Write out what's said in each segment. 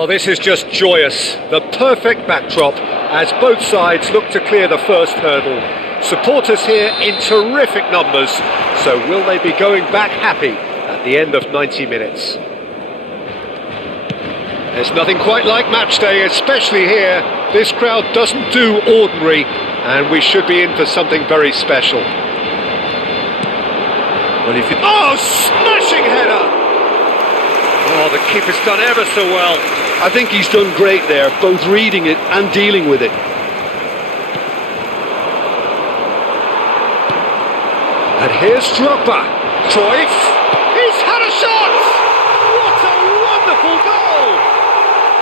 Well, this is just joyous. The perfect backdrop as both sides look to clear the first hurdle. Supporters here in terrific numbers. So will they be going back happy at the end of 90 minutes? There's nothing quite like match day, especially here. This crowd doesn't do ordinary, and we should be in for something very special. Well, if you... Oh, smashing header! Oh, the keeper's done ever so well. I think he's done great there, both reading it and dealing with it. And here's Drogba. Cruyff. He's had a shot! What a wonderful goal!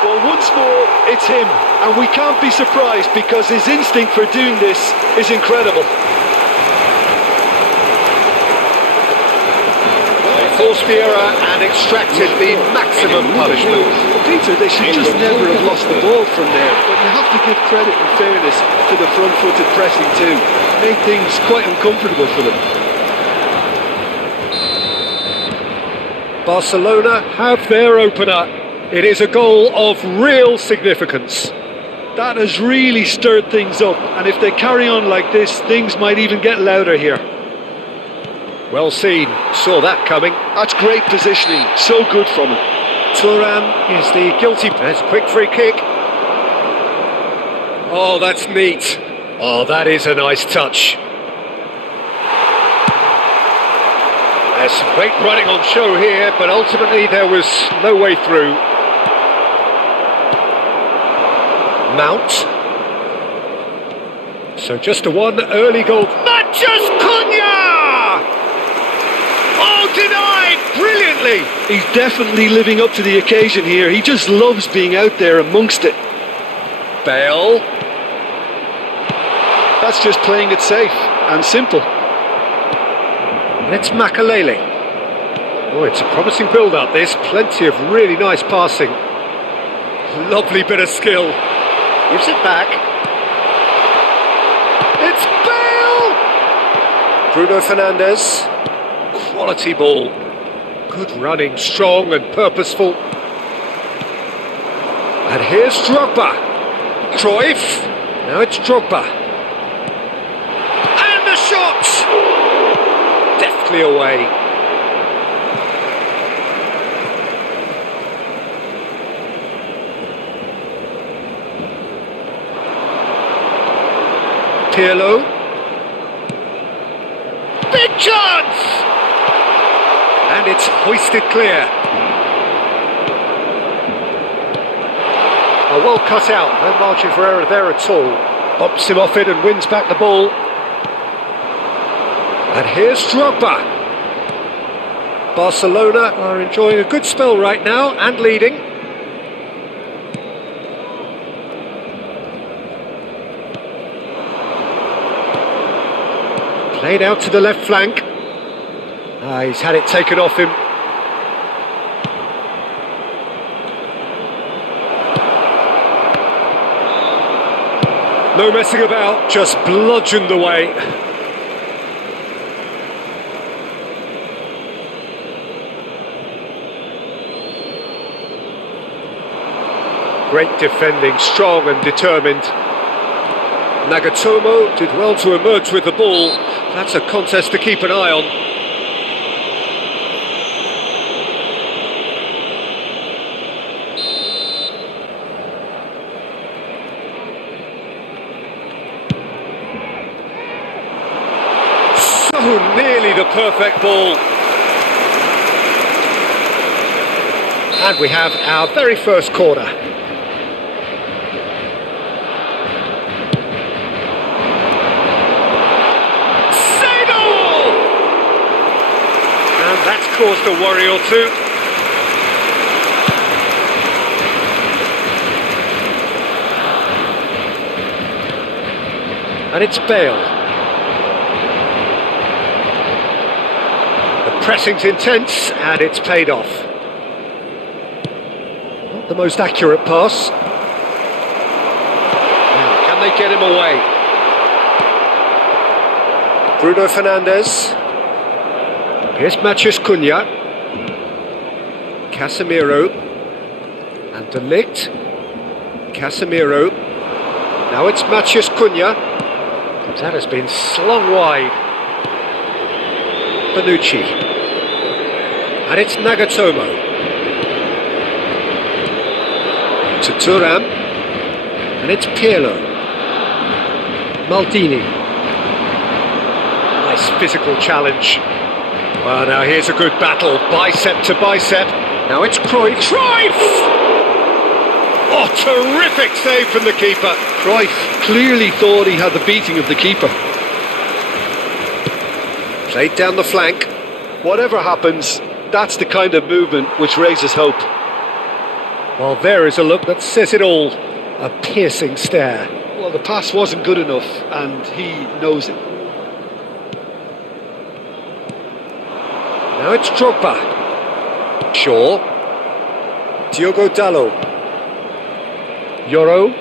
Well, once more, it's him, and we can't be surprised because his instinct for doing this is incredible. They forced the error and extracted the maximum punishment. Peter, they should just never have lost the ball from there, but you have to give credit and fairness to the front-footed pressing too. Made things quite uncomfortable for them. Barcelona have their opener. It is a goal of real significance. That has really stirred things up, and if they carry on like this, things might even get louder here. Well seen, saw that coming. That's great positioning, so good from him. Thuram is the guilty. That's a quick free kick. Oh, that's neat. Oh, that is a nice touch. There's some great running on show here, but ultimately there was no way through. Mount. So just a one early goal. Matches Cunha! Oh, denied brilliantly. He's definitely living up to the occasion here. He just loves being out there amongst it. Bale. That's just playing it safe and simple. And it's Makalele. Oh, it's a promising build-up, this. Plenty of really nice passing. Lovely bit of skill. Gives it back. It's Bale! Bruno Fernandes. Quality ball. Good running, strong and purposeful. And here's Drogba. Cruyff. Now it's Drogba. And the shot! Deftly away. Pirlo. Big chance! And it's hoisted clear. Oh, well cut out, no margin for error there at all. Bumps him off it and wins back the ball. And here's Drogba. Barcelona are enjoying a good spell right now and leading. Played out to the left flank. He's had it taken off him. No messing about, just bludgeoned away. Great defending, strong and determined. Nagatomo did well to emerge with the ball. That's a contest to keep an eye on. So nearly the perfect ball. And we have our very first corner. That's caused a worry or two. And it's Bale. The pressing's intense and it's paid off. Not the most accurate pass. Now, can they get him away? Bruno Fernandes. Here's Matches Cunha. Casemiro. And De Ligt. Casemiro. Now it's Matheus Cunha. That has been slung wide. Bonucci. And it's Nagatomo. To Thuram. And it's Pirlo. Maldini. Nice physical challenge. Well, now here's a good battle. Bicep to bicep. Now it's Cruyff. Cruyff! Oh, terrific save from the keeper. Cruyff clearly thought he had the beating of the keeper. Played down the flank. Whatever happens, that's the kind of movement which raises hope. Well, there is a look that says it all. A piercing stare. Well, the pass wasn't good enough, and he knows it. Now it's Drogba. Shaw. Diogo Dalot. Yoro.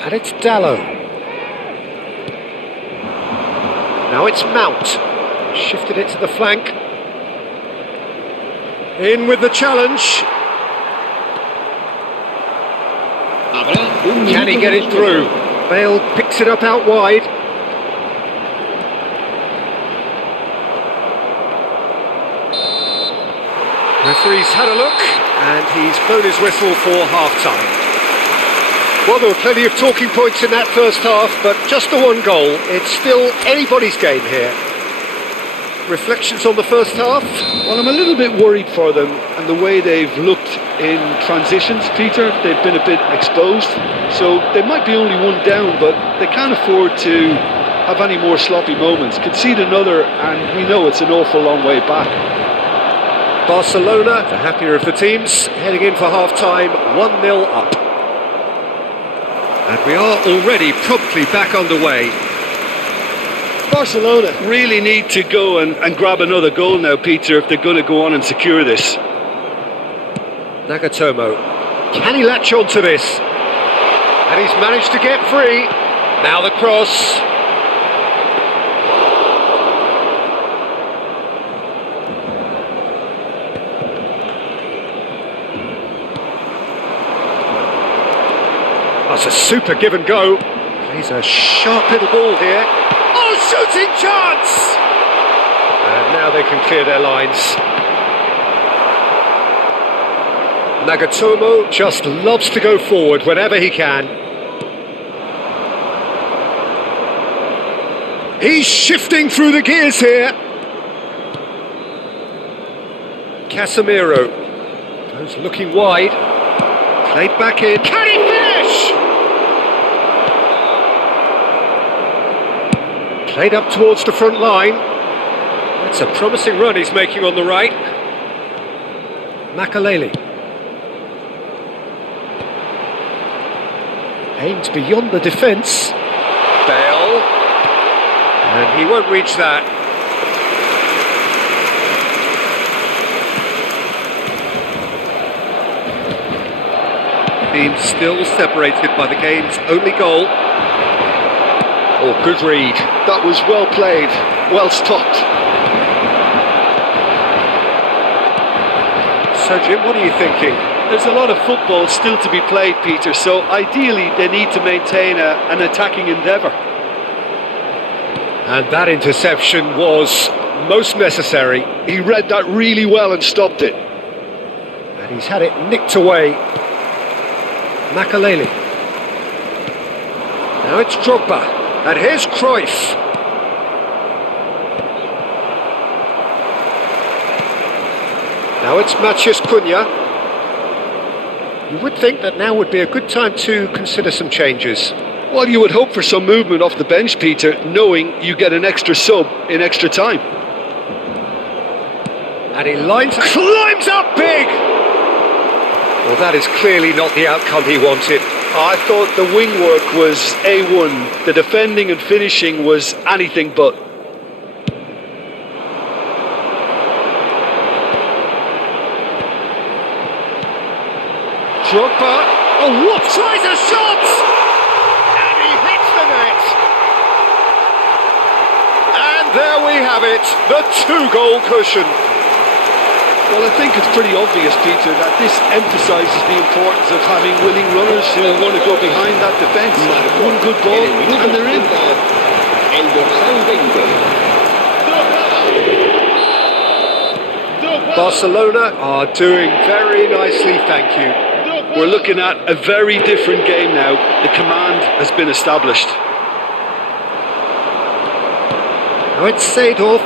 And it's Dalot. Now it's Mount. Shifted it to the flank. In with the challenge. Can he get it through? Bale picks it up out wide. Referee's had a look, and he's blown his whistle for half-time. Well, there were plenty of talking points in that first half, but just the one goal. It's still anybody's game here. Reflections on the first half? Well, I'm a little bit worried for them and the way they've looked in transitions, Peter. They've been a bit exposed, so they might be only one down, but they can't afford to have any more sloppy moments. Concede another, and we know it's an awful long way back. Barcelona, the happier of the teams, heading in for half-time, 1-0 up. And we are already promptly back underway. Barcelona really need to go and grab another goal now, Peter, if they're going to go on and secure this. Nagatomo. Can he latch on to this? And he's managed to get free. Now the cross. That's a super give and go. He's a sharp little ball here. Oh, shooting chance! And now they can clear their lines. Nagatomo just loves to go forward whenever he can. He's shifting through the gears here. Casemiro goes looking wide. Played back in. Can he finish? Played up towards the front line. That's a promising run he's making on the right. Makaleli. Aimed beyond the defence. Bale. And he won't reach that. Team still separated by the game's only goal. Oh, good read. That was well played, well stopped. So, Jim, what are you thinking? There's a lot of football still to be played, Peter, so ideally they need to maintain an attacking endeavour. And that interception was most necessary. He read that really well and stopped it. And he's had it nicked away. Makaleli. Now it's Drogba. And here's Cruyff. Now it's Matheus Cunha. You would think that now would be a good time to consider some changes. Well, you would hope for some movement off the bench, Peter, knowing you get an extra sub in extra time. And he climbs up big! Well, that is clearly not the outcome he wanted. I thought the wing work was A1. The defending and finishing was anything but. Drogba. Oh, what? Tries a shot! And he hits the net. And there we have it, the 2-goal cushion. Well, I think it's pretty obvious, Peter, that this emphasises the importance of having willing runners who want to go behind that defence. One good ball and they're in. El dorsal 20. Barcelona are doing very nicely, thank you. We're looking at a very different game now. The command has been established. Now it's Seedorf.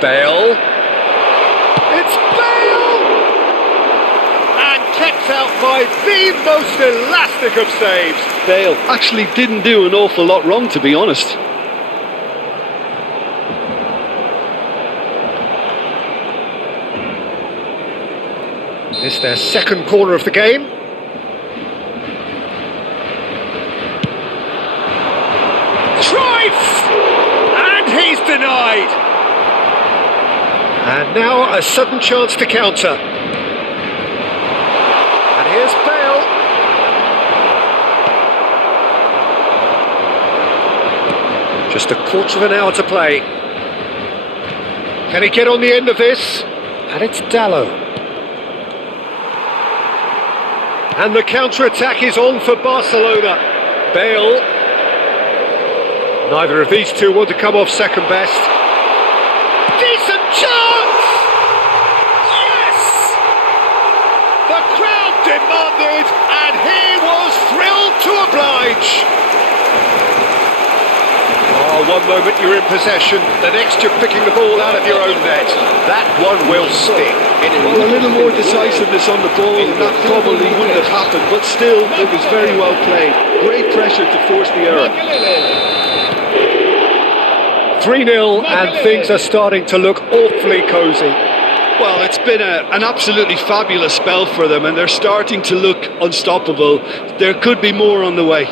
Bale. It's Bale! And kept out by the most elastic of saves. Bale actually didn't do an awful lot wrong, to be honest. It's their second corner of the game. Drive! And he's denied. And now a sudden chance to counter. And here's Bale. Just a quarter of an hour to play. Can he get on the end of this? And it's Dalot. And the counter-attack is on for Barcelona. Bale. Neither of these two want to come off second best. Decent chance! Yes! The crowd demanded, and he was thrilled to oblige. Oh, one moment you're in possession, the next you're picking the ball out of your own net. That one will stick. Well, a little more decisiveness on the ball, and that probably wouldn't have happened, but still, it was very well played. Great pressure to force the error. 3-0, and things are starting to look awfully cosy. Well, it's been an absolutely fabulous spell for them, and they're starting to look unstoppable. There could be more on the way.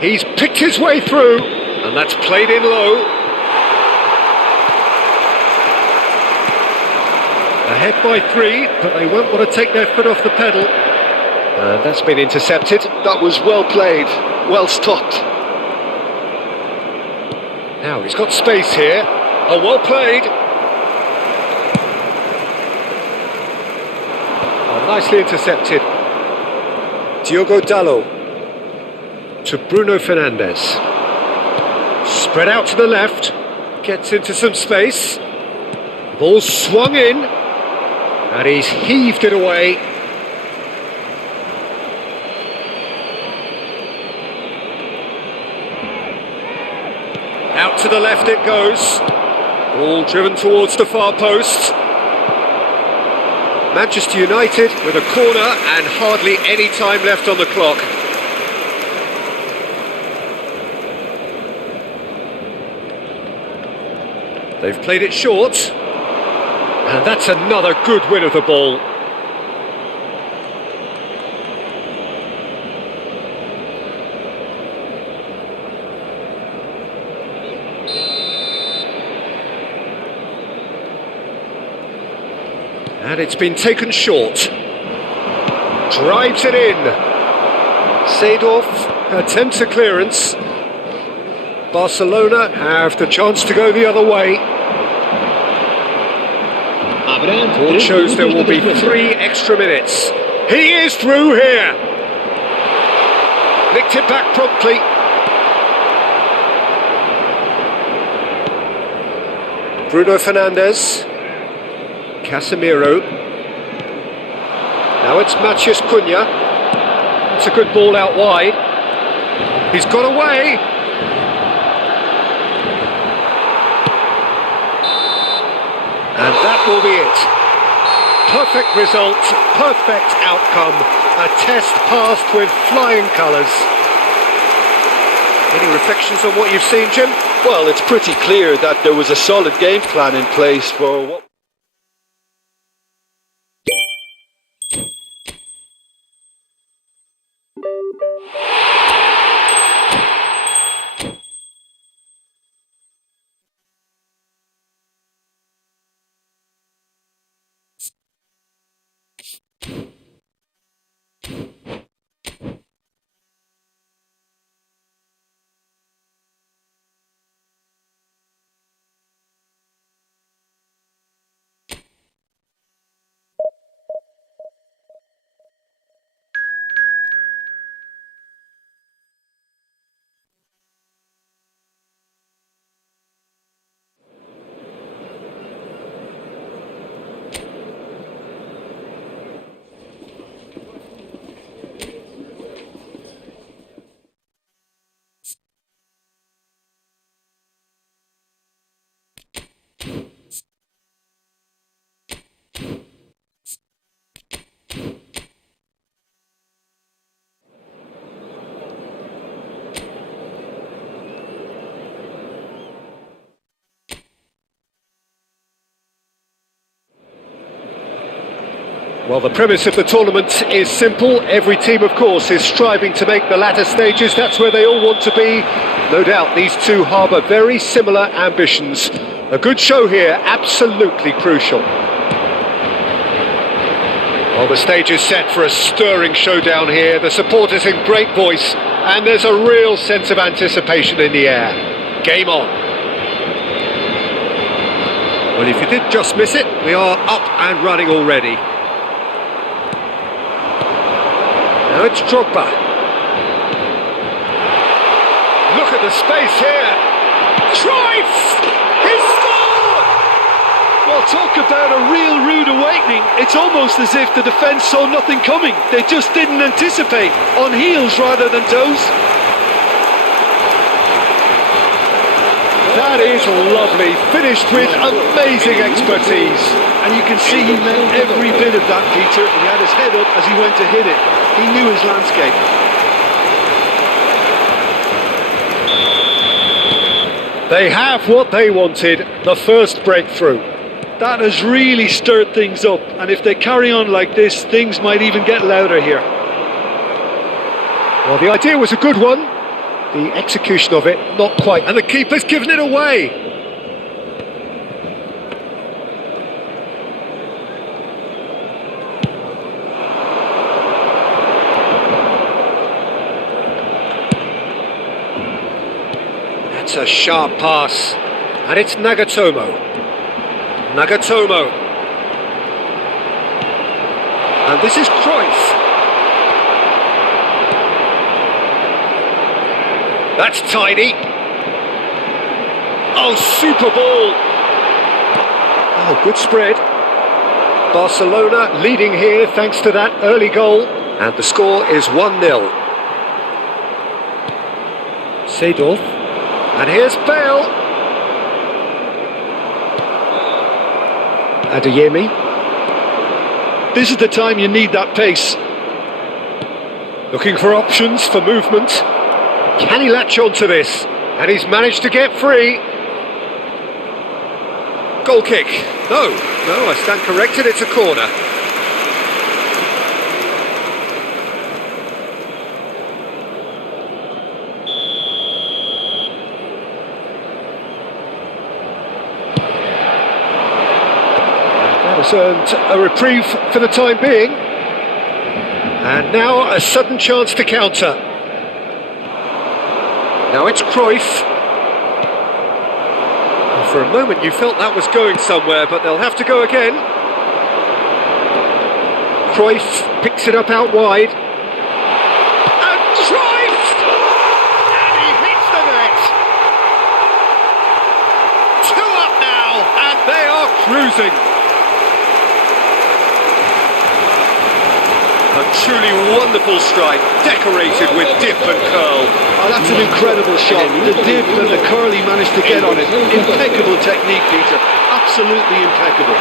He's picked his way through, and that's played in low. Ahead by 3, but they won't want to take their foot off the pedal. And that's been intercepted. That was well played, well stopped. Now he's got space here. Oh, well played. Oh, nicely intercepted. Diogo Dalot to Bruno Fernandes. Spread out to the left. Gets into some space. Ball swung in. And he's heaved it away. Out to the left it goes. Ball driven towards the far post. Manchester United with a corner and hardly any time left on the clock. They've played it short. And that's another good win of the ball. And it's been taken short. Drives it in. Seedorf attempts a clearance. Barcelona have the chance to go the other way. Board shows there will be 3 extra minutes. He is through here. Nicked it back promptly. Bruno Fernandes. Casemiro. Now it's Matheus Cunha. It's a good ball out wide. He's got away. And that will be it. Perfect result, perfect outcome. A test passed with flying colours. Any reflections on what you've seen, Jim? Well, it's pretty clear that there was a solid game plan in place for what... Well, the premise of the tournament is simple. Every team, of course, is striving to make the latter stages. That's where they all want to be. No doubt these two harbour very similar ambitions. A good show here, absolutely crucial. Well, the stage is set for a stirring showdown here. The supporters in great voice, and there's a real sense of anticipation in the air. Game on. Well, if you did just miss it, we are up and running already. Now it's Drogba. Look at the space here. Cruyff! He scored! Well, talk about a real rude awakening. It's almost as if the defence saw nothing coming. They just didn't anticipate. On heels rather than toes. That is lovely. Finished with amazing expertise. And you can see he meant every bit of that, Peter. He had his head up as he went to hit it. He knew his landscape. They have what they wanted, the first breakthrough. That has really stirred things up. And if they carry on like this, things might even get louder here. Well, the idea was a good one. The execution of it, not quite. And the keeper's given it away. That's a sharp pass. And it's Nagatomo. Nagatomo. And this is Cruyff. That's tidy. Oh, super ball. Oh, good spread. Barcelona leading here thanks to that early goal. And the score is 1-0. Seedorf. And here's Bale. Adeyemi. This is the time you need that pace. Looking for options for movement. Can he latch onto this? And he's managed to get free. Goal kick. No, I stand corrected, it's a corner. That has earned a reprieve for the time being. And now a sudden chance to counter. Now it's Cruyff. And for a moment you felt that was going somewhere, but they'll have to go again. Cruyff picks it up out wide. And Cruyff! And he hits the net! 2 up now, and they are cruising. A truly wonderful strike, decorated with dip and curl. Oh, that's an incredible shot. The dip and the curl he managed to get on it. Impeccable technique, Peter. Absolutely impeccable.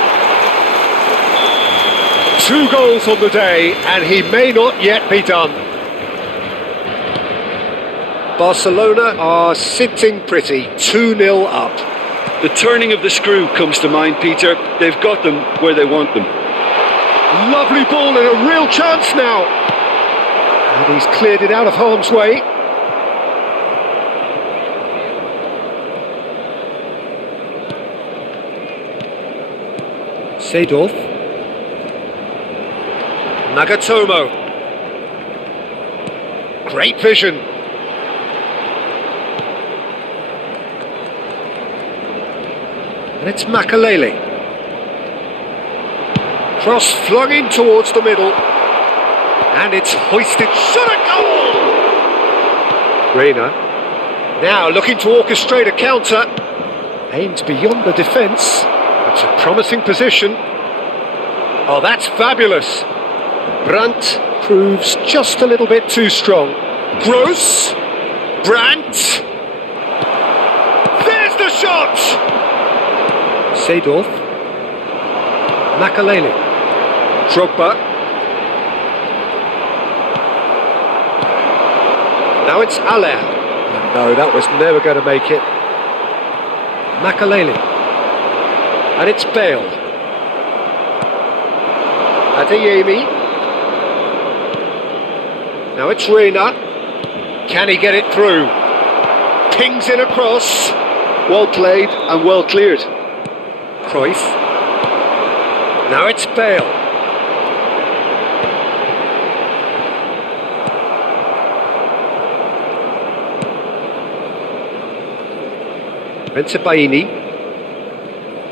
2 goals on the day, and he may not yet be done. Barcelona are sitting pretty, 2-0 up. The turning of the screw comes to mind, Peter. They've got them where they want them. Lovely ball and a real chance now. And he's cleared it out of harm's way. Seedorf. Nagatomo. Great vision. And it's Makalele. Cross flung in towards the middle. And it's hoisted. Shot a goal! Reina. Now looking to orchestrate a counter. Aimed beyond the defence. That's a promising position. Oh, that's fabulous. Brandt proves just a little bit too strong. Gross. Brandt. There's the shot! Seedorf. Makalele. Drogba. Now it's Allaire. No, that was never going to make it. Makalele. And it's Bale. Adeyemi. Now it's Reina. Can he get it through? Pings it across. Well played and well cleared. Cruyff. Now it's Bale. Bensebaini.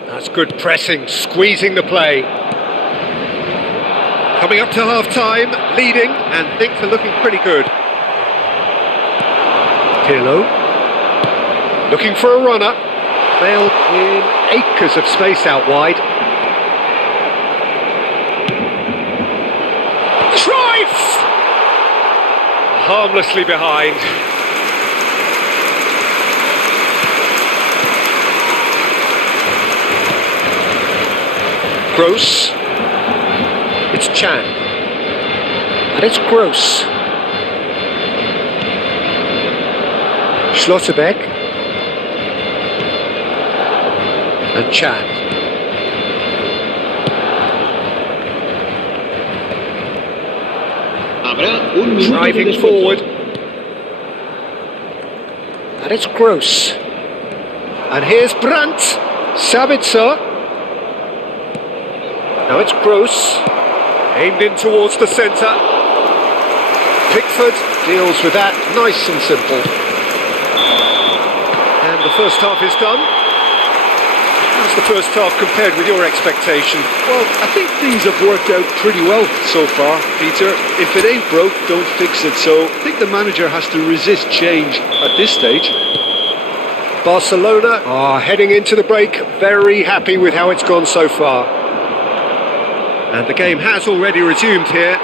That's good pressing, squeezing the play. Coming up to half-time, leading, and things are looking pretty good. Pirlo. Looking for a runner. Bale in acres of space out wide. Cruyff! Harmlessly behind. Gross. It's Chan. And it's Gross. Schlotterbeck. And Chan. Habrá un minuto de Driving descuento. forward. And it's Gross. And here's Brandt. Sabitzer. Now it's Gross. Aimed in towards the centre. Pickford deals with that nice and simple. And the first half is done. How's the first half compared with your expectation? Well, I think things have worked out pretty well so far, Peter. If it ain't broke, don't fix it. So I think the manager has to resist change at this stage. Barcelona are heading into the break very happy with how it's gone so far. And the game has already resumed here.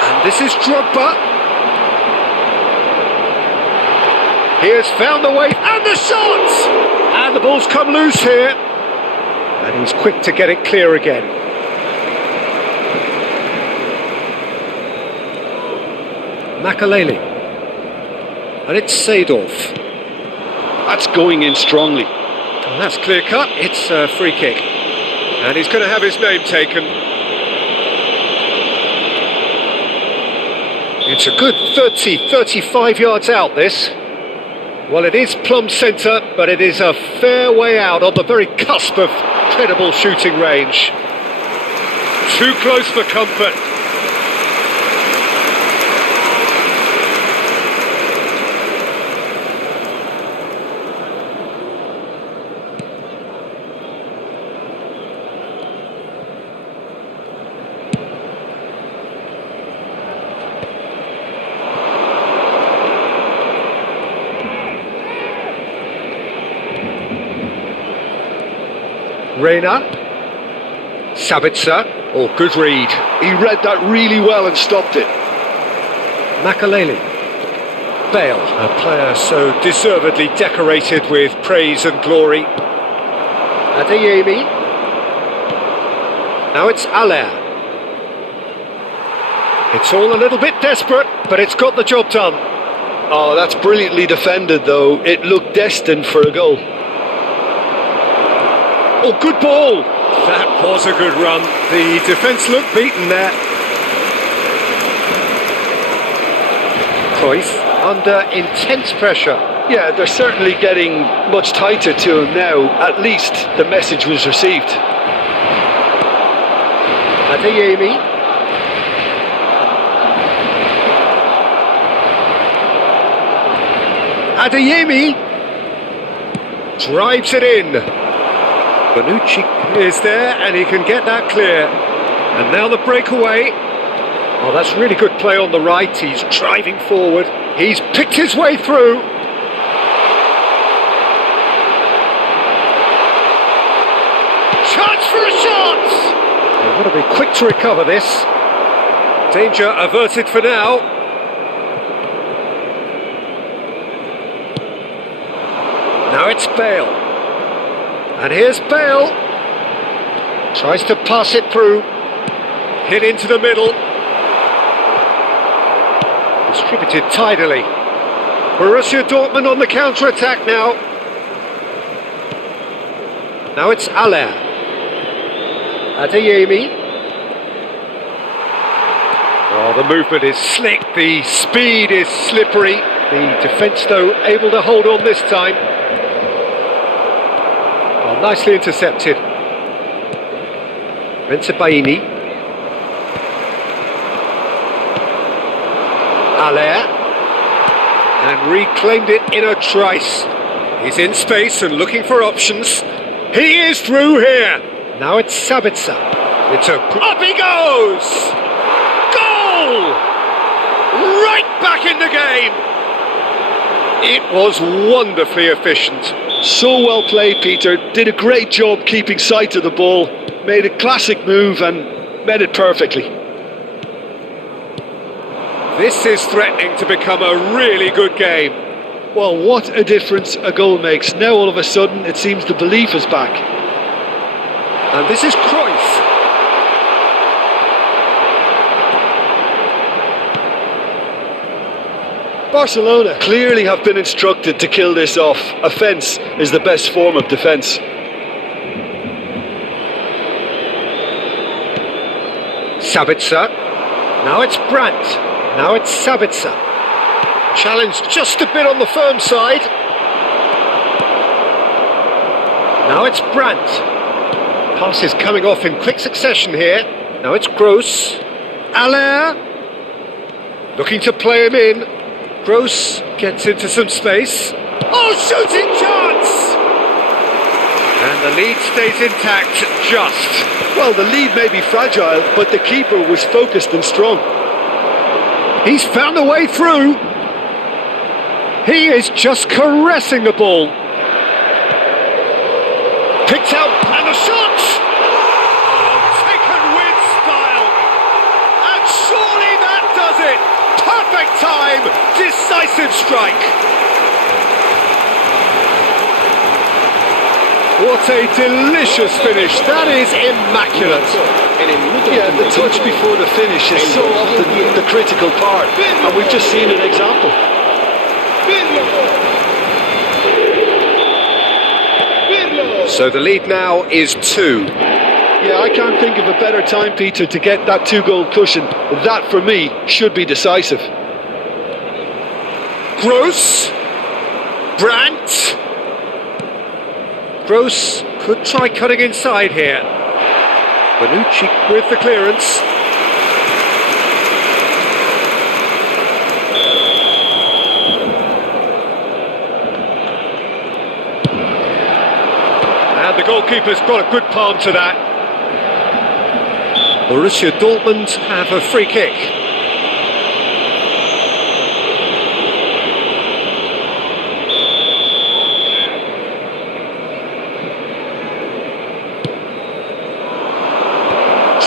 And this is Drogba. He has found the way, and the shot! And the ball's come loose here. And he's quick to get it clear again. Makaleli. And it's Seedorf. That's going in strongly. And that's clear cut. It's a free kick. And he's going to have his name taken. It's a good 35 yards out, this. Well, it is plumb centre, but it is a fair way out on the very cusp of credible shooting range. Too close for comfort. Reina. Sabitzer. Oh, good read. He read that really well and stopped it. Makaleli. Bale, a player so deservedly decorated with praise and glory. Adeyemi. Now it's Allaire. It's all a little bit desperate, but it's got the job done. Oh, that's brilliantly defended, though. It looked destined for a goal. Oh, good ball! That was a good run. The defence looked beaten there. Cruyff under intense pressure. Yeah, they're certainly getting much tighter to him now. At least the message was received. Adeyemi. Adeyemi drives it in. Bonucci is there and he can get that clear. And now the breakaway. Oh, that's really good play on the right. He's driving forward. He's picked his way through. Chance for a shot! They've got to be quick to recover this. Danger averted for now. Now it's Bale. And here's Bale. Tries to pass it through. Hit into the middle. Distributed tidily. Borussia Dortmund on the counter-attack now. Now it's Allaire. Adeyemi. Oh, the movement is slick, the speed is slippery. The defence, though, able to hold on this time. Oh, nicely intercepted. Baini. Allaire. And reclaimed it in a trice. He's in space and looking for options. He is through here. Now it's Sabitzer. Up he goes! Goal! Right back in the game. It was wonderfully efficient. So well played, Peter. Did a great job keeping sight of the ball. Made a classic move and met it perfectly. This is threatening to become a really good game. Well, what a difference a goal makes. Now all of a sudden it seems the belief is back. And this is Cruyff. Barcelona clearly have been instructed to kill this off. Offence is the best form of defence. Sabitzer. Now it's Brandt. Now it's Sabitzer. Challenge just a bit on the firm side. Now it's Brandt. Passes coming off in quick succession here. Now it's Gross. Allaire. Looking to play him in. Gross gets into some space. Oh, shooting chance! And the lead stays intact, just. Well, the lead may be fragile, but the keeper was focused and strong. He's found a way through. He is just caressing the ball. Picked out, and the shot! Oh, taken with style. And surely that does it. Perfect time, decisive strike. What a delicious finish. That is immaculate. Yeah, the touch before the finish is so often the critical part, and we've just seen an example. So the lead now is 2. Yeah, I can't think of a better time, Peter, to get that 2-goal cushion. That, for me, should be decisive. Gross. Brandt. Gross could try cutting inside here. Bonucci with the clearance. And the goalkeeper's got a good palm to that. Borussia Dortmund have a free kick.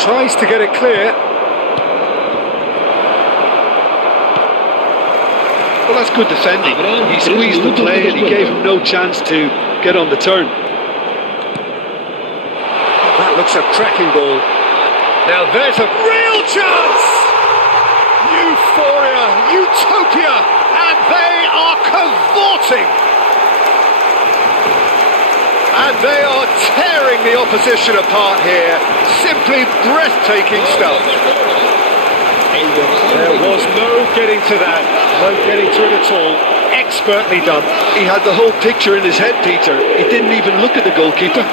Tries to get it clear. Well, that's good defending. He squeezed the play and he gave him no chance to get on the turn. That looks a cracking ball. Now there's a real chance! Euphoria, utopia, and they are cavorting! And they are tearing the opposition apart here. Simply breathtaking stuff. There was no getting to that, no getting to it at all. Expertly done. He had the whole picture in his head, Peter. He didn't even look at the goalkeeper.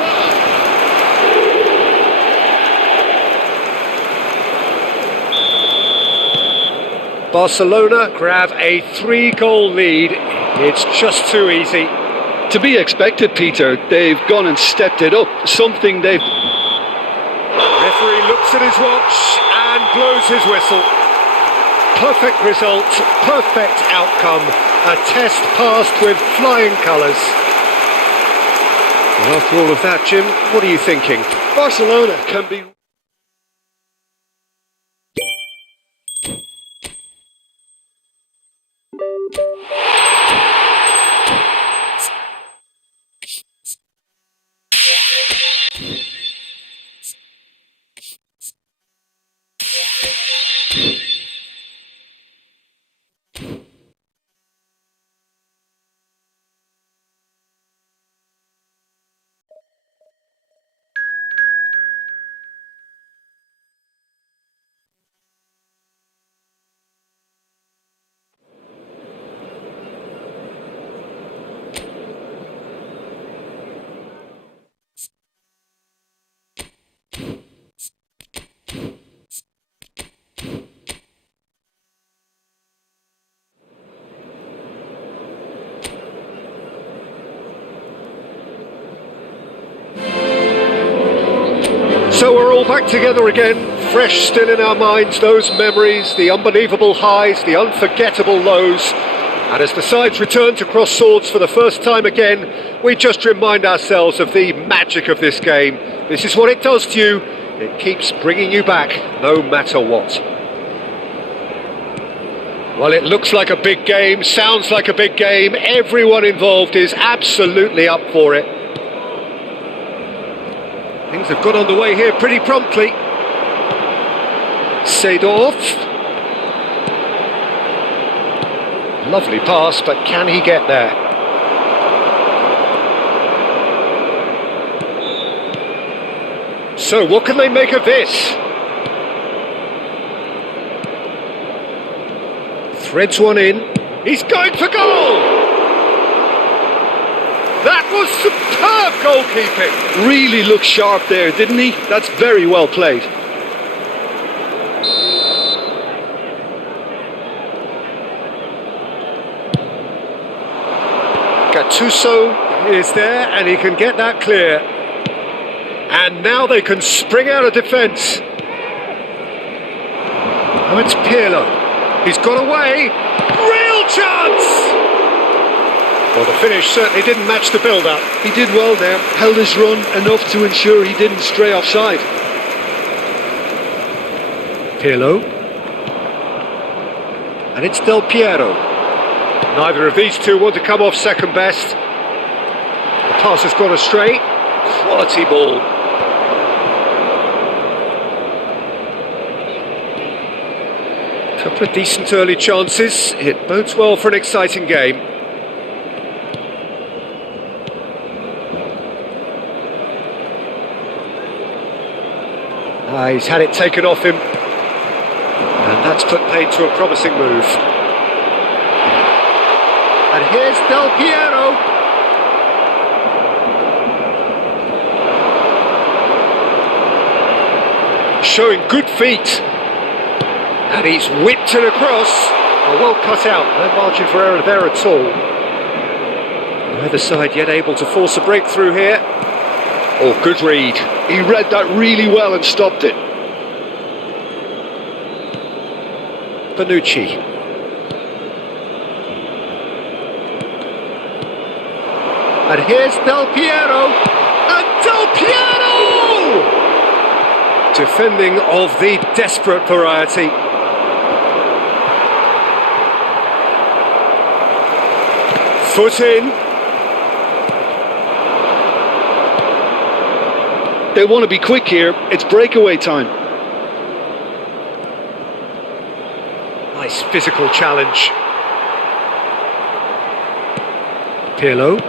Barcelona grab a 3-goal lead. It's just too easy. To be expected, Peter. They've gone and stepped it up. Something they've... Referee looks at his watch and blows his whistle. Perfect result, perfect outcome. A test passed with flying colours. And after all of that, Jim, what are you thinking? Barcelona can be... So we're all back together again, fresh still in our minds, those memories, the unbelievable highs, the unforgettable lows. And as the sides return to cross swords for the first time again, we just remind ourselves of the magic of this game. This is what it does to you. It keeps bringing you back, no matter what. Well, it looks like a big game, sounds like a big game. Everyone involved is absolutely up for it. Things have got underway here pretty promptly. Seedorf. Lovely pass, but can he get there? So what can they make of this? Threads one in. He's going for goal! That was superb goalkeeping! Really looked sharp there, didn't he? That's very well played. Gattuso is there and he can get that clear. And now they can spring out of defence. Now it's Pirlo. He's got away. Real chance! Well, the finish certainly didn't match the build-up. He did well there, held his run enough to ensure he didn't stray offside. Pirlo. And it's Del Piero. Neither of these two want to come off second best. The pass has gone astray. Quality ball. Couple of decent early chances. It bodes well for an exciting game. He's had it taken off him. And that's put paid to a promising move. And here's Del Piero. Showing good feet. And he's whipped it across. Oh, well cut out. No margin for error there at all. Neither side yet able to force a breakthrough here. Oh, good read. He read that really well and stopped it. Bonucci. And here's Del Piero. And Del Piero! Defending of the desperate variety. Foot in. They want to be quick here. It's breakaway time. Nice physical challenge. Pirlo.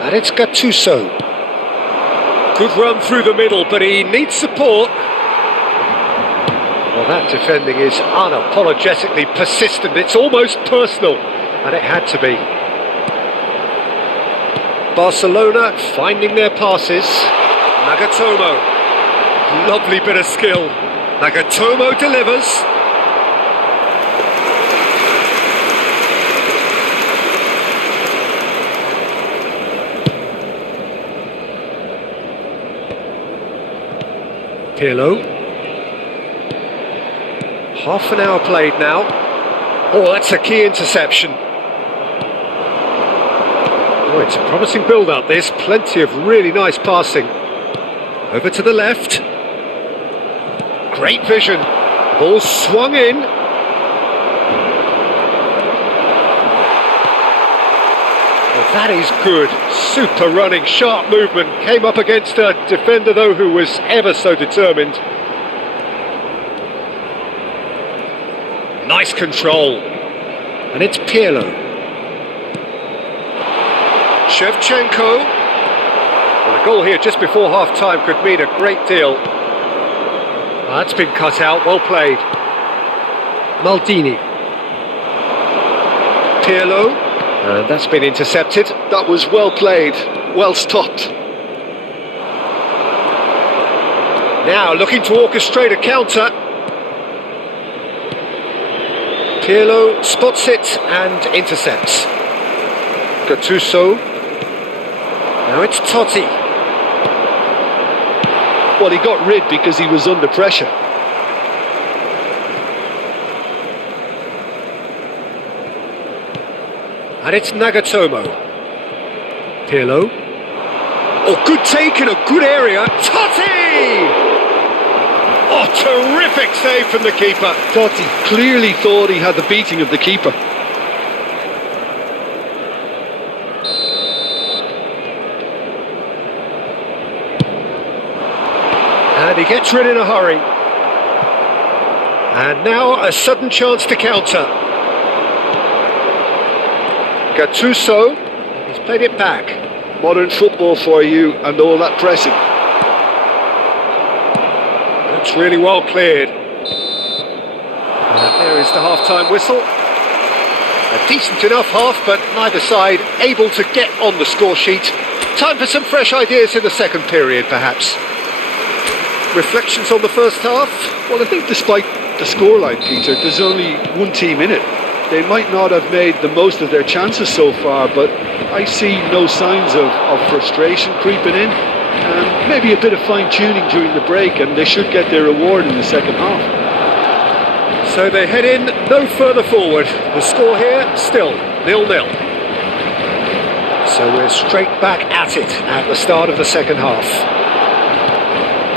And it's Gattuso. Good run through the middle, but he needs support. Well, that defending is unapologetically persistent. It's almost personal, and it had to be. Barcelona finding their passes. Nagatomo. Lovely bit of skill. Nagatomo delivers. Pirlo. Half an hour played now. Oh, that's a key interception. Oh, it's a promising build-up. There's plenty of really nice passing. Over to the left. Great vision. Ball swung in. Oh, that is good. Super running, sharp movement. Came up against a defender, though, who was ever so determined. Nice control. And it's Pirlo. Shevchenko. Well, a goal here just before half-time could mean a great deal. That's been cut out, well played. Maldini. Pirlo. And that's been intercepted. That was well played, well stopped. Now looking to orchestrate a counter. Pirlo spots it and intercepts. Gattuso. Now it's Totti. Well, he got rid because he was under pressure. And it's Nagatomo. Pirlo. Oh, good take in a good area. Totti! Oh, terrific save from the keeper. Totti clearly thought he had the beating of the keeper. And he gets rid in a hurry. And now a sudden chance to counter. Gattuso, he's played it back. Modern football for you and all that pressing. That's really well cleared. And there is the half-time whistle. A decent enough half, but neither side able to get on the score sheet. Time for some fresh ideas in the second period, perhaps. Reflections on the first half? Well, I think despite the scoreline, Peter, there's only one team in it. They might not have made the most of their chances so far, but I see no signs of frustration creeping in. And maybe a bit of fine-tuning during the break, and they should get their reward in the second half. So they head in no further forward. The score here, still 0-0. So we're straight back at it at the start of the second half.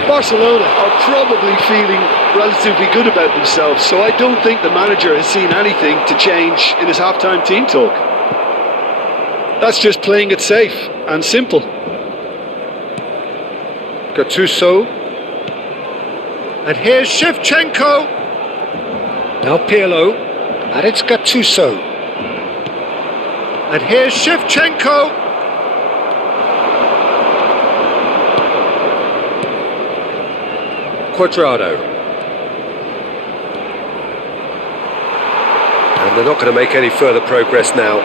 Barcelona are probably feeling relatively good about themselves, so I don't think the manager has seen anything to change in his half-time team talk. That's just playing it safe and simple. Gattuso. And here's Shevchenko. Now Pirlo. And it's Gattuso. And here's Shevchenko. Quadrado. And they're not going to make any further progress now.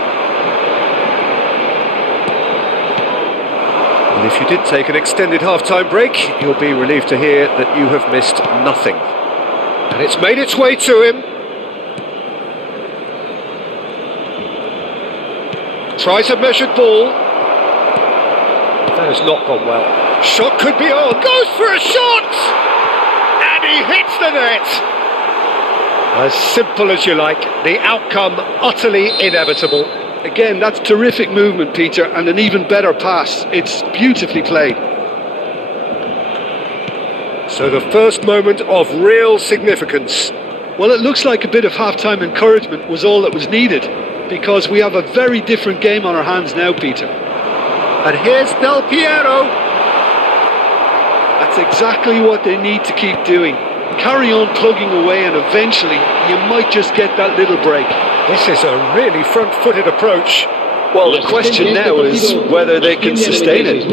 And if you did take an extended half-time break, you'll be relieved to hear that you have missed nothing. And it's made its way to him. Tries a measured ball. That has not gone well. Shot could be on. Goes for a shot! And he hits the net. As simple as you like. The outcome utterly inevitable. Again, that's terrific movement, Peter, and an even better pass. It's beautifully played. So the first moment of real significance. Well, it looks like a bit of half-time encouragement was all that was needed, because we have a very different game on our hands now, Peter. And here's Del Piero. That's exactly what they need to keep doing. Carry on plugging away, and eventually you might just get that little break. This is a really front-footed approach. Well, the question now is whether they can sustain it.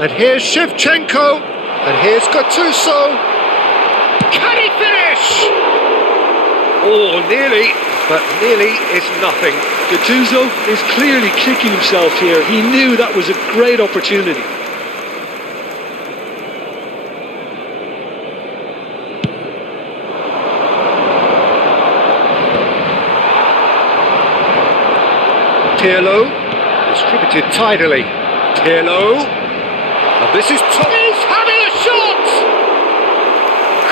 And here's Shevchenko. And here's Gattuso. Can he finish? Oh, nearly. But nearly is nothing. Gattuso is clearly kicking himself here. He knew that was a great opportunity. Pirlo, distributed tidily. Pirlo, and this is He's having a shot!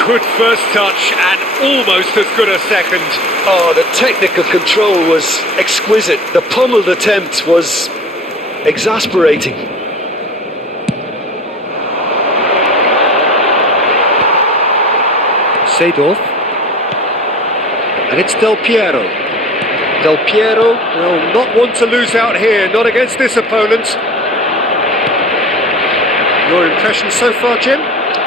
Good first touch and almost as good a second. Oh, the technical control was exquisite. The pummeled attempt was exasperating. Seedorf, and it's Del Piero. Del Piero will not want to lose out here, not against this opponent. Your impression so far, Jim?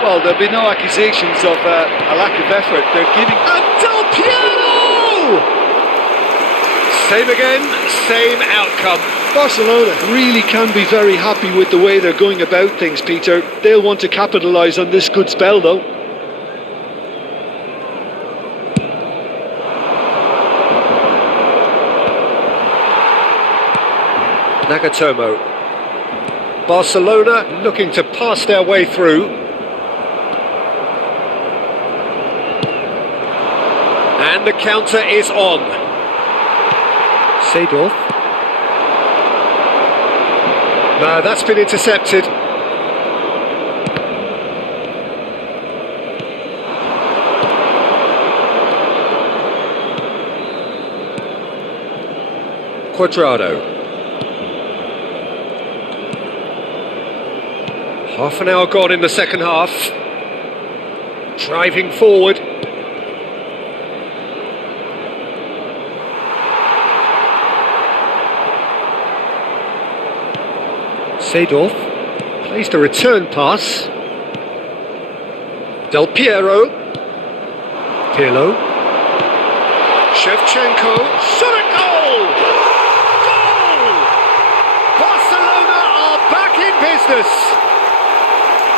Well, there'll be no accusations of a lack of effort. They're giving... And Del Piero! Same again, same outcome. Barcelona really can be very happy with the way they're going about things, Peter. They'll want to capitalise on this good spell, though. Nagatomo. Barcelona looking to pass their way through. And the counter is on. Seedorf. No, that's been intercepted. Quadrado. Half an hour gone in the second half. Driving forward. Seedorf plays the return pass. Del Piero. Pirlo. Shevchenko. Shot at goal! Goal! Barcelona are back in business.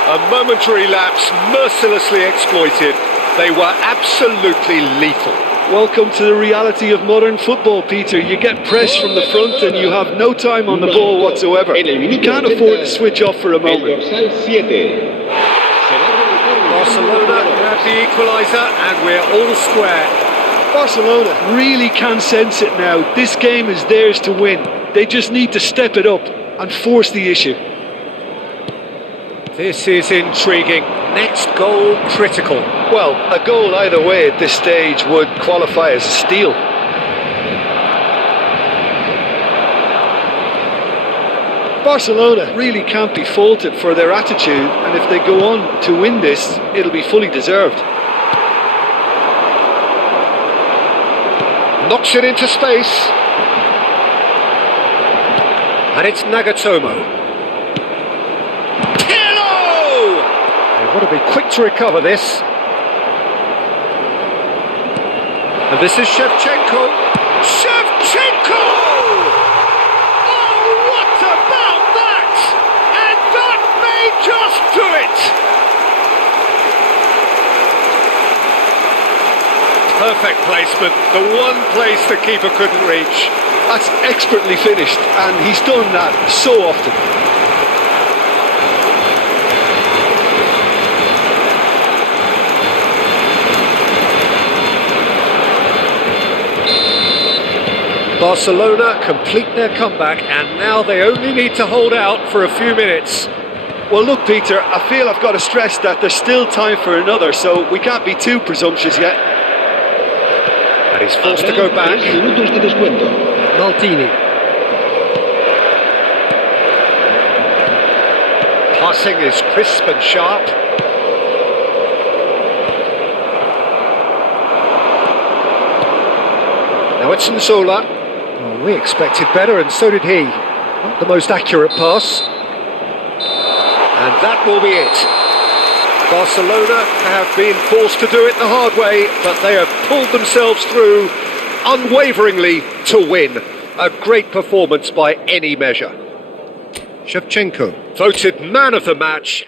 A momentary lapse mercilessly exploited. They were absolutely lethal. Welcome to the reality of modern football, Peter. You get pressed from the front and you have no time on the ball whatsoever. You can't afford to switch off for a moment. Barcelona grab the equaliser and we're all square. Barcelona really can sense it now. This game is theirs to win. They just need to step it up and force the issue. This is intriguing. Next goal critical. Well, a goal either way at this stage would qualify as a steal. Barcelona really can't be faulted for their attitude, and if they go on to win this, it'll be fully deserved. Knocks it into space. And it's Nagatomo. They've got to be quick to recover this. And this is Shevchenko. Shevchenko! Oh, what about that? And that may just do it. Perfect placement. The one place the keeper couldn't reach. That's expertly finished, and he's done that so often. Barcelona complete their comeback and now they only need to hold out for a few minutes. Well, look, Peter, I feel I've got to stress that there's still time for another, so we can't be too presumptuous yet. And he's forced to go back. Maldini. Passing is crisp and sharp. Now it's Nzola. Well, we expected better, and so did he. Not the most accurate pass. And that will be it. Barcelona have been forced to do it the hard way, but they have pulled themselves through unwaveringly to win. A great performance by any measure. Shevchenko, voted man of the match.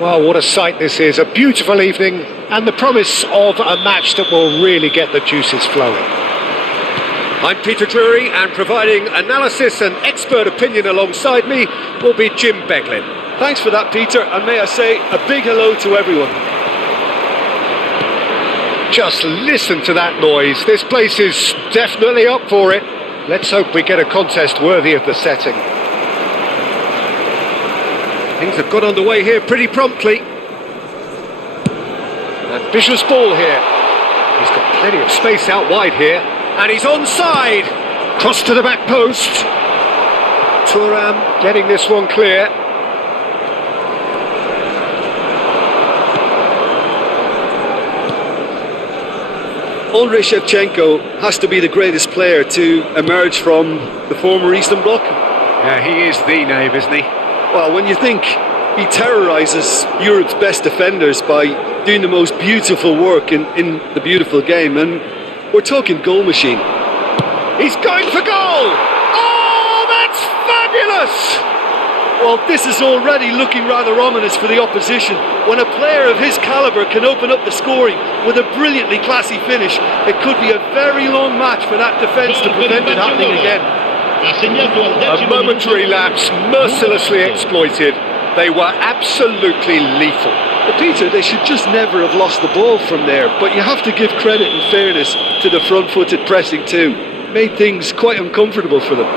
Well, what a sight this is. A beautiful evening and the promise of a match that will really get the juices flowing. I'm Peter Drury, and providing analysis and expert opinion alongside me will be Jim Beglin. Thanks for that, Peter, and may I say a big hello to everyone. Just listen to that noise. This place is definitely up for it. Let's hope we get a contest worthy of the setting. Things have got underway here pretty promptly. Ambitious ball here. He's got plenty of space out wide here. And he's onside. Cross to the back post. Thuram getting this one clear. Andrei Shevchenko has to be the greatest player to emerge from the former Eastern Bloc. Yeah, he is the name, isn't he? Well, when you think He terrorises Europe's best defenders by doing the most beautiful work in the beautiful game, and we're talking goal machine. He's going for goal! Oh, that's fabulous! Well, this is already looking rather ominous for the opposition. When a player of his calibre can open up the scoring with a brilliantly classy finish, it could be a very long match for that defence to prevent it happening again. A momentary lapse, mercilessly exploited. They were absolutely lethal. But Peter, they should just never have lost the ball from there, but you have to give credit and fairness to the front-footed pressing too. Made things quite uncomfortable for them.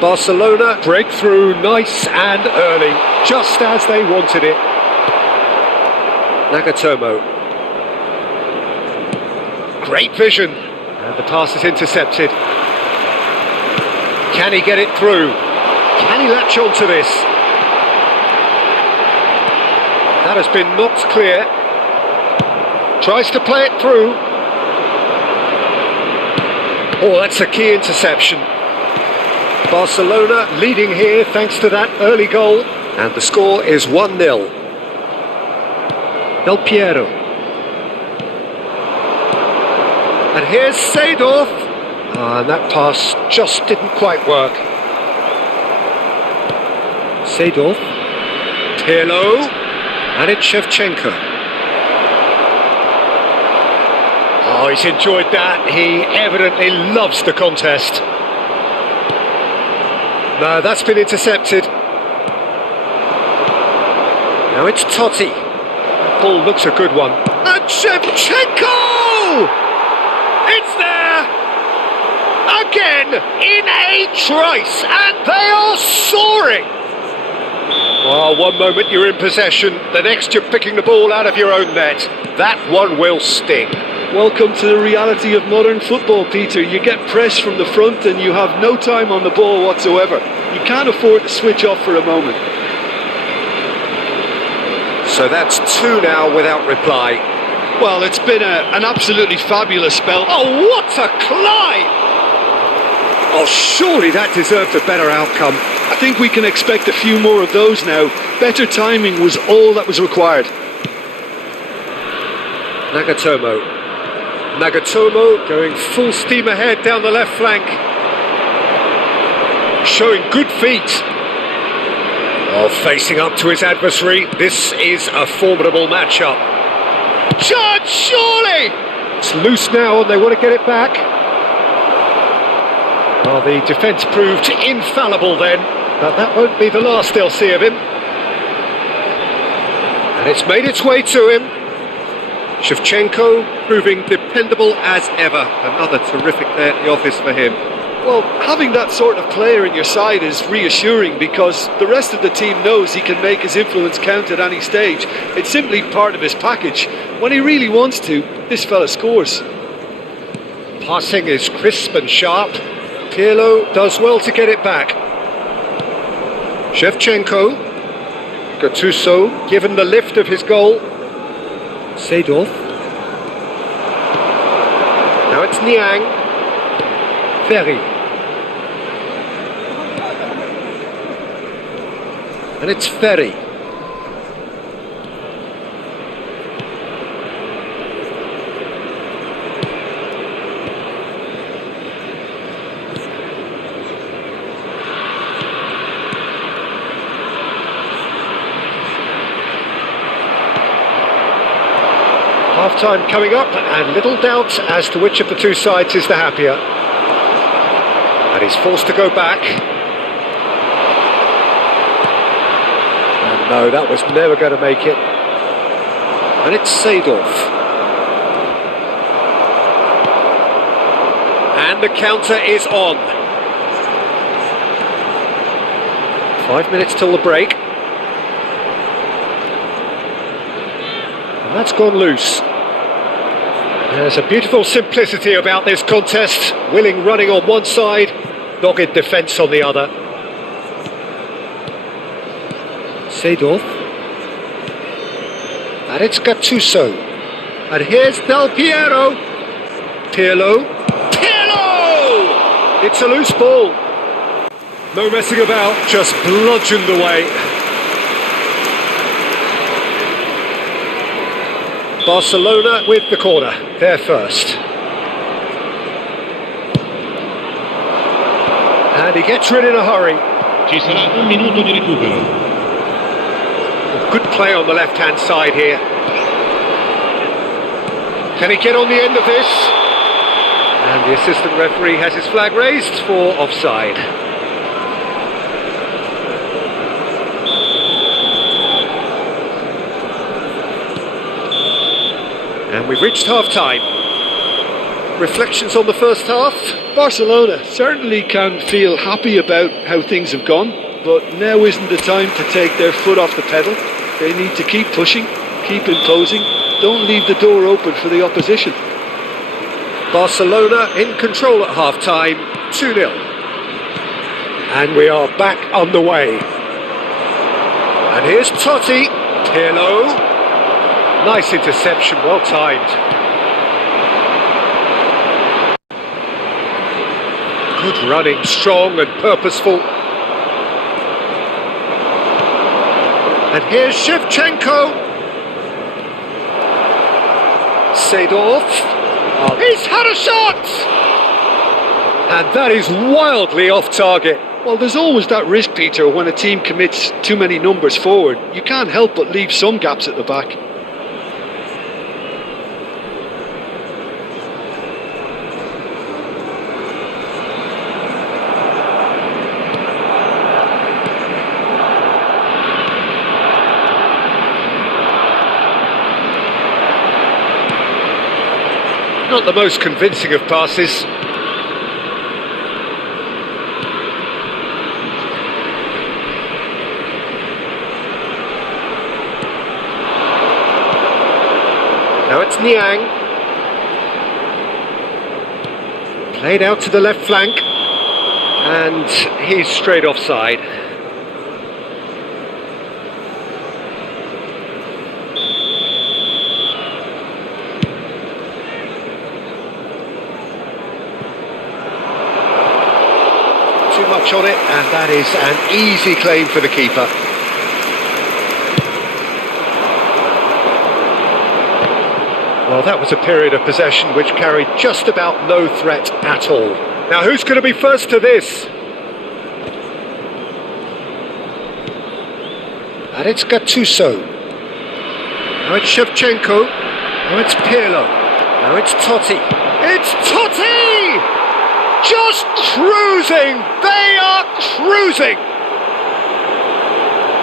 Barcelona breakthrough nice and early, just as they wanted it. Nagatomo. Great vision. And the pass is intercepted. Can he get it through? Can he latch on to this? That has been knocked clear. Tries to play it through. Oh, that's a key interception. Barcelona leading here thanks to that early goal. And the score is 1-0. Del Piero. And here's Seedorf. And that pass just didn't quite work. Seedorf. Pirlo. And it's Shevchenko. Oh, he's enjoyed that. He evidently loves the contest. No, that's been intercepted. Now it's Totti. That ball looks a good one. And Shevchenko! It's there! Again, in a trice, and they are soaring! Oh, one moment you're in possession, the next you're picking the ball out of your own net. That one will sting. Welcome to the reality of modern football, Peter. You get pressed from the front and you have no time on the ball whatsoever. You can't afford to switch off for a moment. So that's 2 now without reply. Well, it's been an absolutely fabulous spell. Oh, what a climb! Oh, surely that deserved a better outcome. I think we can expect a few more of those now. Better timing was all that was required. Nagatomo. Nagatomo going full steam ahead down the left flank. Showing good feet. Oh, facing up to his adversary. This is a formidable matchup. Charge, surely! It's loose now and they want to get it back. Well, the defence proved infallible then, but that won't be the last they'll see of him. And it's made its way to him. Shevchenko proving dependable as ever. Another terrific day at the office for him. Well, having that sort of player in your side is reassuring because the rest of the team knows he can make his influence count at any stage. It's simply part of his package. When he really wants to, this fella scores. Passing is crisp and sharp. Pirlo does well to get it back. Shevchenko. Gattuso given the lift of his goal. Seedorf. Now it's Niang. Ferry. And it's Ferry. Half-time coming up, and little doubt as to which of the two sides is the happier. And he's forced to go back. And no, that was never going to make it. And it's Seedorf. And the counter is on. 5 minutes till the break. And that's gone loose. There's a beautiful simplicity about this contest. Willing running on one side, dogged defence on the other. Seedorf. And it's Gattuso. And here's Del Piero. Pirlo. Pirlo! It's a loose ball. No messing about, just bludgeoned away. Barcelona with the corner, they're first. And he gets rid in a hurry. Ci sarà un minuto di recupero. Good play on the left-hand side here. Can he get on the end of this? And the assistant referee has his flag raised for offside. And we've reached half-time. Reflections on the first half? Barcelona certainly can feel happy about how things have gone, but now isn't the time to take their foot off the pedal. They need to keep pushing, keep imposing, don't leave the door open for the opposition. Barcelona in control at half-time, 2-0. And we are back on the way. And here's Totti, Pirlo. Nice interception, well timed. Good running, strong and purposeful. And here's Shevchenko. Seedorf. Oh, he's had a shot! And that is wildly off target. Well, there's always that risk, Peter, when a team commits too many numbers forward. You can't help but leave some gaps at the back. Not the most convincing of passes. Now it's Niang. Played out to the left flank. And he's straight offside. Too much on it, and that is an easy claim for the keeper. Well, that was a period of possession which carried just about no threat at all. Now, who's going to be first to this? And it's Gattuso. Now it's Shevchenko. Now it's Pirlo. Now it's Totti. It's Totti! Just cruising! They are cruising!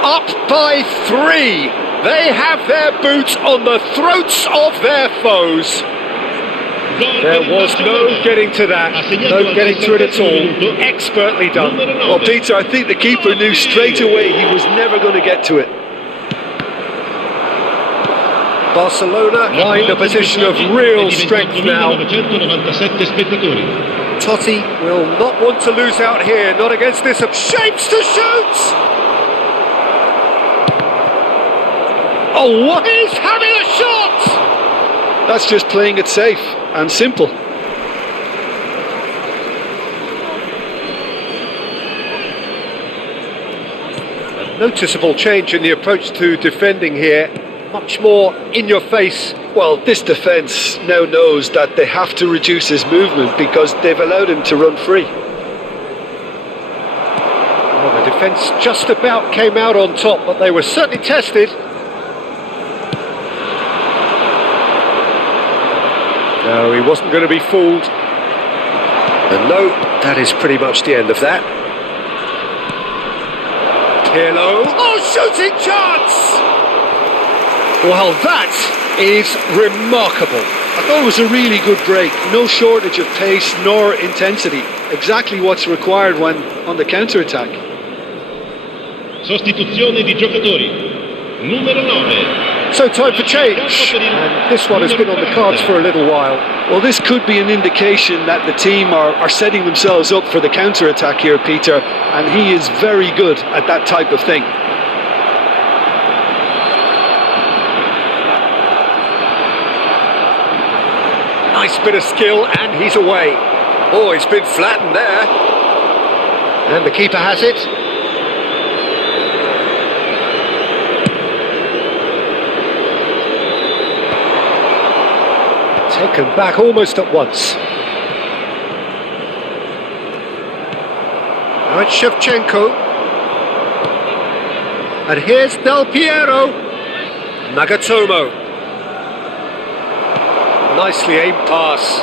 Up by 3. They have their boots on the throats of their foes. There was no getting to that, no getting to it at all. Expertly done. Well, Peter, I think the keeper knew straight away he was never going to get to it. Barcelona find a position of real strength now. Totti will not want to lose out here, not against this. Shapes to shoot! Oh, what? He's having a shot! That's just playing it safe and simple. A noticeable change in the approach to defending here. Much more in your face. Well, this defence now knows that they have to reduce his movement because they've allowed him to run free. Well, the defence just about came out on top, but they were certainly tested. No, he wasn't going to be fooled. And no, that is pretty much the end of that. Pirlo. Oh, shooting chance! Well, that is remarkable. I thought it was a really good break. No shortage of pace nor intensity. Exactly what's required when on the counter-attack. Sostituzione di giocatori. Numero 9. So time for change. And this one has been on the cards for a little while. Well, this could be an indication that the team are setting themselves up for the counter-attack here, Peter. And he is very good at that type of thing. Nice bit of skill, and he's away. Oh, he's been flattened there. And the keeper has it. Taken back almost at once. Now it's Shevchenko. And here's Del Piero. Nagatomo. Nicely aimed pass.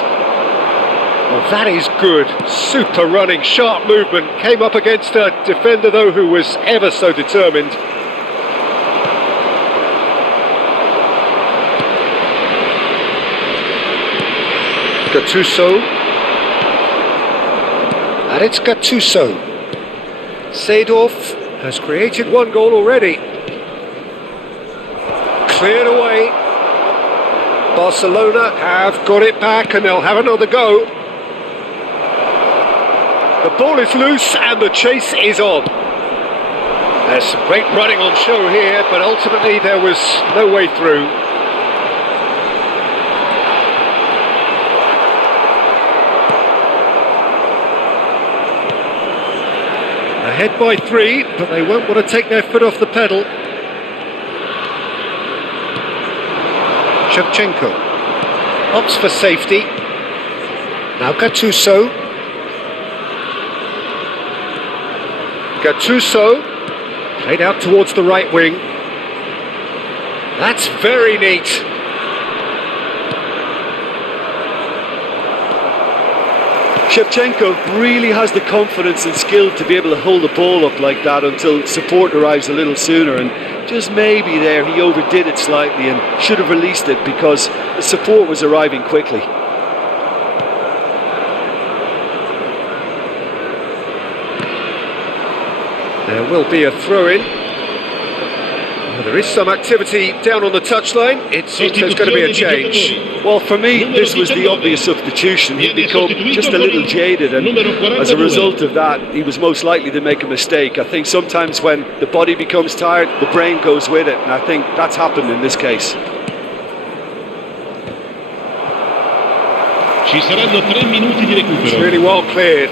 Well, that is good. Super running, sharp movement. Came up against a defender, though, who was ever so determined. Gattuso. And it's Gattuso. Seedorf has created one goal already. Cleared away. Barcelona have got it back and they'll have another go. The ball is loose and the chase is on. There's some great running on show here, but ultimately there was no way through. Ahead by 3, but they won't want to take their foot off the pedal. Shevchenko opts for safety. Now Gattuso. Gattuso played out towards the right wing. That's very neat. Shevchenko really has the confidence and skill to be able to hold the ball up like that until support arrives a little sooner, and just maybe there he overdid it slightly and should have released it because the support was arriving quickly. There will be a throw-in. Well, there is some activity down on the touchline. It seems there's going to be a change. Well, for me, this was the obvious substitution. He'd become just a little jaded, and as a result of that, he was most likely to make a mistake. I think sometimes when the body becomes tired, the brain goes with it, and I think that's happened in this case. Ci saranno 3 minuti di recupero. It's really well cleared.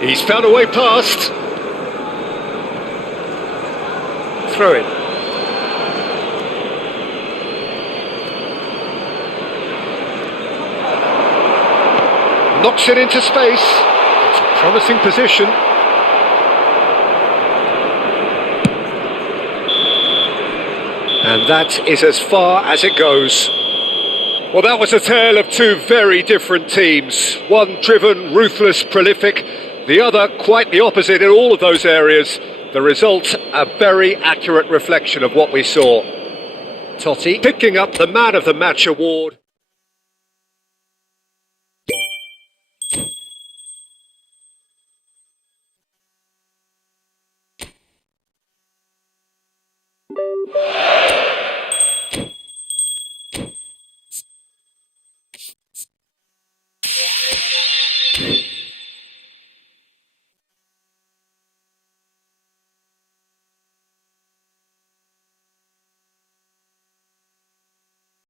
He's found a way past. Throw it. Knocks it into space. It's a promising position. And that is as far as it goes. Well, that was a tale of two very different teams. One driven, ruthless, prolific. The other, quite the opposite in all of those areas. The result, a very accurate reflection of what we saw. Totti picking up the Man of the Match award.